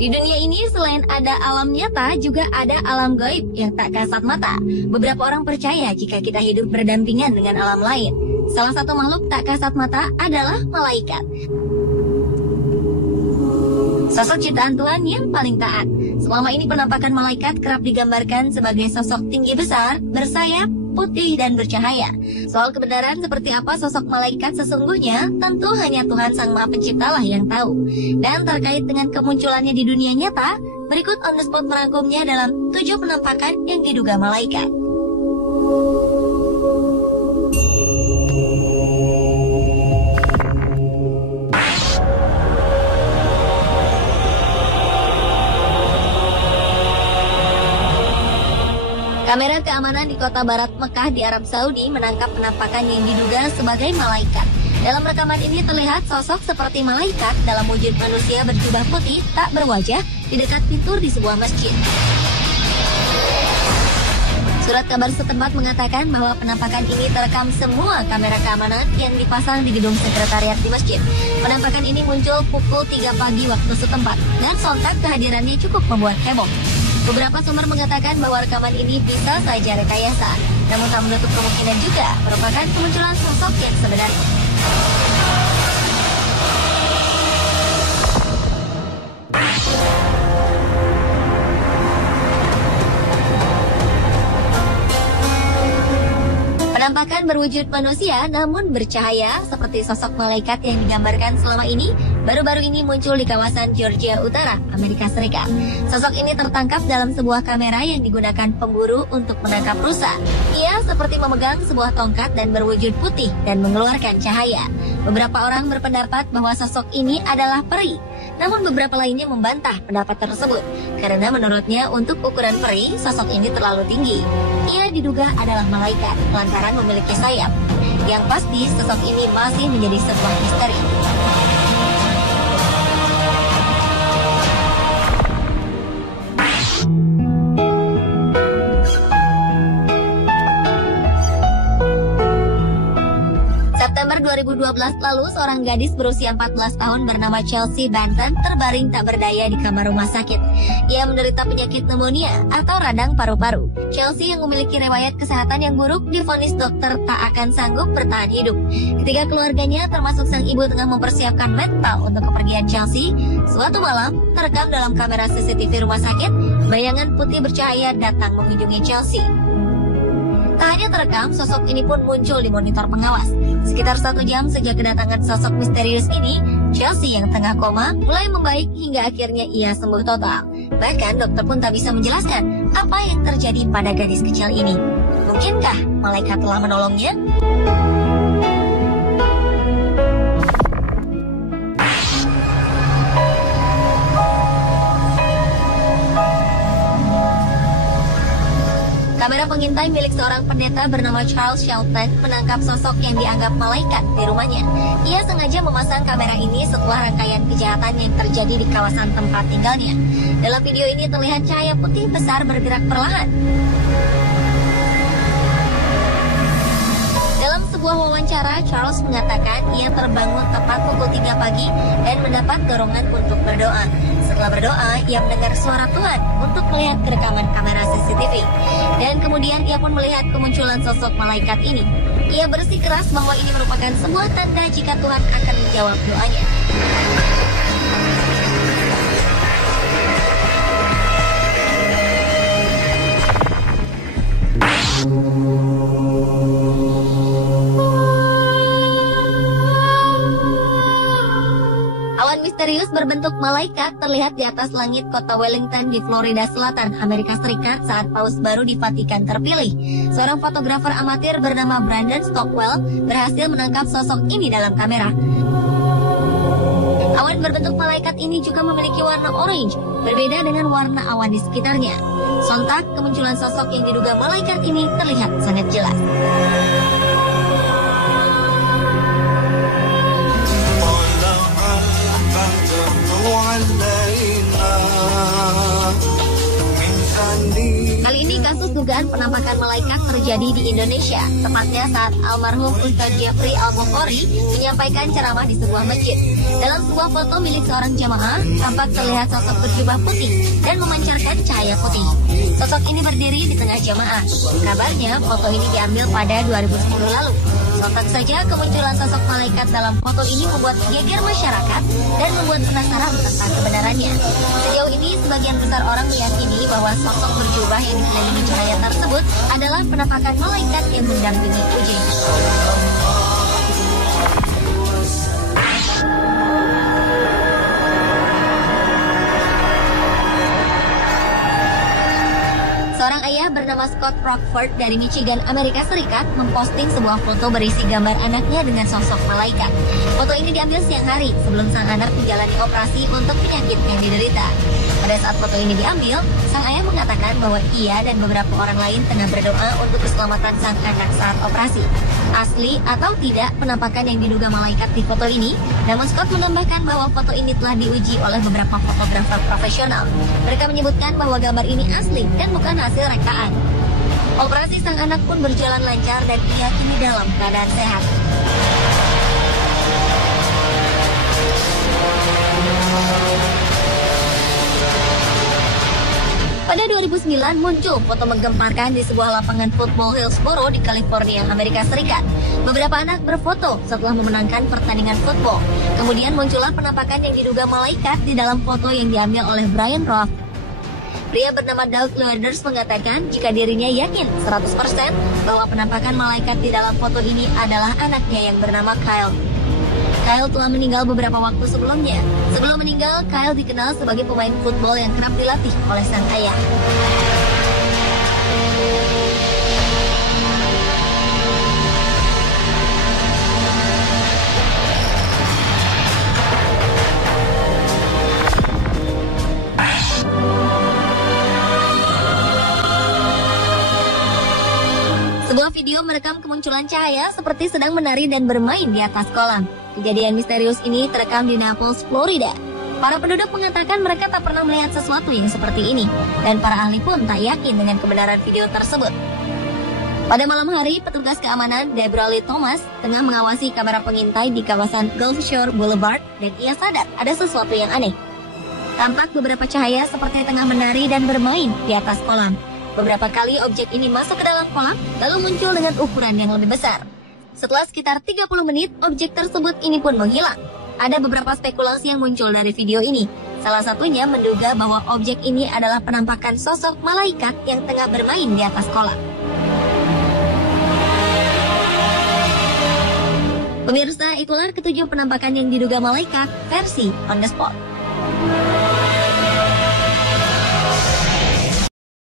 Di dunia ini selain ada alam nyata, juga ada alam gaib yang tak kasat mata. Beberapa orang percaya jika kita hidup berdampingan dengan alam lain. Salah satu makhluk tak kasat mata adalah malaikat. Sosok ciptaan Tuhan yang paling taat. Selama ini penampakan malaikat kerap digambarkan sebagai sosok tinggi besar, bersayap, putih dan bercahaya. Soal kebenaran seperti apa sosok malaikat sesungguhnya, tentu hanya Tuhan Sang Maha Pencipta lah yang tahu. Dan terkait dengan kemunculannya di dunia nyata, berikut On The Spot merangkumnya dalam 7 penampakan yang diduga malaikat. Kamera keamanan di kota barat Mekah di Arab Saudi menangkap penampakan yang diduga sebagai malaikat. Dalam rekaman ini terlihat sosok seperti malaikat dalam wujud manusia berjubah putih tak berwajah di dekat pintu di sebuah masjid. Surat kabar setempat mengatakan bahwa penampakan ini terekam semua kamera keamanan yang dipasang di gedung sekretariat di masjid. Penampakan ini muncul pukul 3 pagi waktu setempat dan sontak kehadirannya cukup membuat heboh. Beberapa sumber mengatakan bahwa rekaman ini bisa saja rekayasa, namun tak menutup kemungkinan juga merupakan kemunculan sosok yang sebenarnya. Penampakan berwujud manusia namun bercahaya seperti sosok malaikat yang digambarkan selama ini baru-baru ini muncul di kawasan Georgia Utara, Amerika Serikat. Sosok ini tertangkap dalam sebuah kamera yang digunakan pemburu untuk menangkap rusa. Ia seperti memegang sebuah tongkat dan berwujud putih dan mengeluarkan cahaya. Beberapa orang berpendapat bahwa sosok ini adalah peri. Namun beberapa lainnya membantah pendapat tersebut karena menurutnya untuk ukuran peri, sosok ini terlalu tinggi. Ia diduga adalah malaikat lantaran memiliki sayap. Yang pasti sosok ini masih menjadi sebuah misteri. September 2012 lalu, seorang gadis berusia 14 tahun bernama Chelsea Benton terbaring tak berdaya di kamar rumah sakit. Ia menderita penyakit pneumonia atau radang paru-paru. Chelsea yang memiliki riwayat kesehatan yang buruk divonis dokter tak akan sanggup bertahan hidup. Ketika keluarganya termasuk sang ibu tengah mempersiapkan mental untuk kepergian Chelsea, suatu malam terekam dalam kamera CCTV rumah sakit, bayangan putih bercahaya datang mengunjungi Chelsea. Tak hanya terekam, sosok ini pun muncul di monitor pengawas. Sekitar 1 jam sejak kedatangan sosok misterius ini, Chelsea yang tengah koma mulai membaik hingga akhirnya ia sembuh total. Bahkan dokter pun tak bisa menjelaskan apa yang terjadi pada gadis kecil ini. Mungkinkah malaikat telah menolongnya? Kamera pengintai milik seorang pendeta bernama Charles Shelton menangkap sosok yang dianggap malaikat di rumahnya. Ia sengaja memasang kamera ini setelah rangkaian kejahatan yang terjadi di kawasan tempat tinggalnya. Dalam video ini terlihat cahaya putih besar bergerak perlahan. Dalam sebuah wawancara, Charles mengatakan ia terbangun tepat pukul 3 pagi dan mendapat dorongan untuk berdoa. Setelah berdoa, ia mendengar suara Tuhan untuk melihat rekaman kamera CCTV. Dan kemudian ia pun melihat kemunculan sosok malaikat ini. Ia bersikeras bahwa ini merupakan sebuah tanda jika Tuhan akan menjawab doanya. Awan misterius berbentuk malaikat terlihat di atas langit kota Wellington di Florida Selatan, Amerika Serikat saat Paus baru di Vatikan terpilih. Seorang fotografer amatir bernama Brandon Stockwell berhasil menangkap sosok ini dalam kamera. Awan berbentuk malaikat ini juga memiliki warna orange, berbeda dengan warna awan di sekitarnya. Sontak, kemunculan sosok yang diduga malaikat ini terlihat sangat jelas. Kali ini kasus dugaan penampakan malaikat terjadi terjadi di Indonesia, tepatnya saat almarhum Ustadz Jeffrey Al-Bukhari menyampaikan ceramah di sebuah masjid. Dalam sebuah foto milik seorang jamaah, tampak terlihat sosok berjubah putih dan memancarkan cahaya putih. Sosok ini berdiri di tengah jamaah. Kabarnya foto ini diambil pada 2010 lalu. Sontak saja kemunculan sosok malaikat dalam foto ini membuat geger masyarakat dan membuat penasaran tentang kebenarannya. Sejauh ini, sebagian besar orang meyakini bahwa sosok berjubah yang dikelilingi cahaya tersebut adalah penampakan malaikat yang mendampingi ujian. Seorang ayah bernama Scott Rockford dari Michigan, Amerika Serikat, memposting sebuah foto berisi gambar anaknya dengan sosok malaikat. Foto ini diambil siang hari sebelum sang anak menjalani operasi untuk penyakit yang diderita. Pada saat foto ini diambil, sang ayah mengatakan bahwa ia dan beberapa orang lain tengah berdoa untuk keselamatan sang anak saat operasi. Asli atau tidak penampakan yang diduga malaikat di foto ini, namun Scott menambahkan bahwa foto ini telah diuji oleh beberapa fotografer profesional. Mereka menyebutkan bahwa gambar ini asli dan bukan hasil rekaan. Operasi sang anak pun berjalan lancar dan ia kini dalam keadaan sehat. Pada 2009 muncul foto menggemparkan di sebuah lapangan football Hillsboro di California, Amerika Serikat. Beberapa anak berfoto setelah memenangkan pertandingan football. Kemudian muncullah penampakan yang diduga malaikat di dalam foto yang diambil oleh Brian Roth. Pria bernama Doug Loaders mengatakan jika dirinya yakin 100% bahwa penampakan malaikat di dalam foto ini adalah anaknya yang bernama Kyle. Kyle telah meninggal beberapa waktu sebelumnya. Sebelum meninggal, Kyle dikenal sebagai pemain football yang kerap dilatih oleh sang ayah. Sebuah video merekam kemunculan cahaya seperti sedang menari dan bermain di atas kolam. Kejadian misterius ini terekam di Naples, Florida. Para penduduk mengatakan mereka tak pernah melihat sesuatu yang seperti ini, dan para ahli pun tak yakin dengan kebenaran video tersebut. Pada malam hari, petugas keamanan Deborah Lee Thomas tengah mengawasi kamera pengintai di kawasan Gulf Shore Boulevard, dan ia sadar ada sesuatu yang aneh. Tampak beberapa cahaya seperti tengah menari dan bermain di atas kolam. Beberapa kali objek ini masuk ke dalam kolam, lalu muncul dengan ukuran yang lebih besar. Setelah sekitar 30 menit, objek tersebut ini pun menghilang. Ada beberapa spekulasi yang muncul dari video ini. Salah satunya menduga bahwa objek ini adalah penampakan sosok malaikat yang tengah bermain di atas kolam. Pemirsa, itulah ketujuh penampakan yang diduga malaikat versi On The Spot.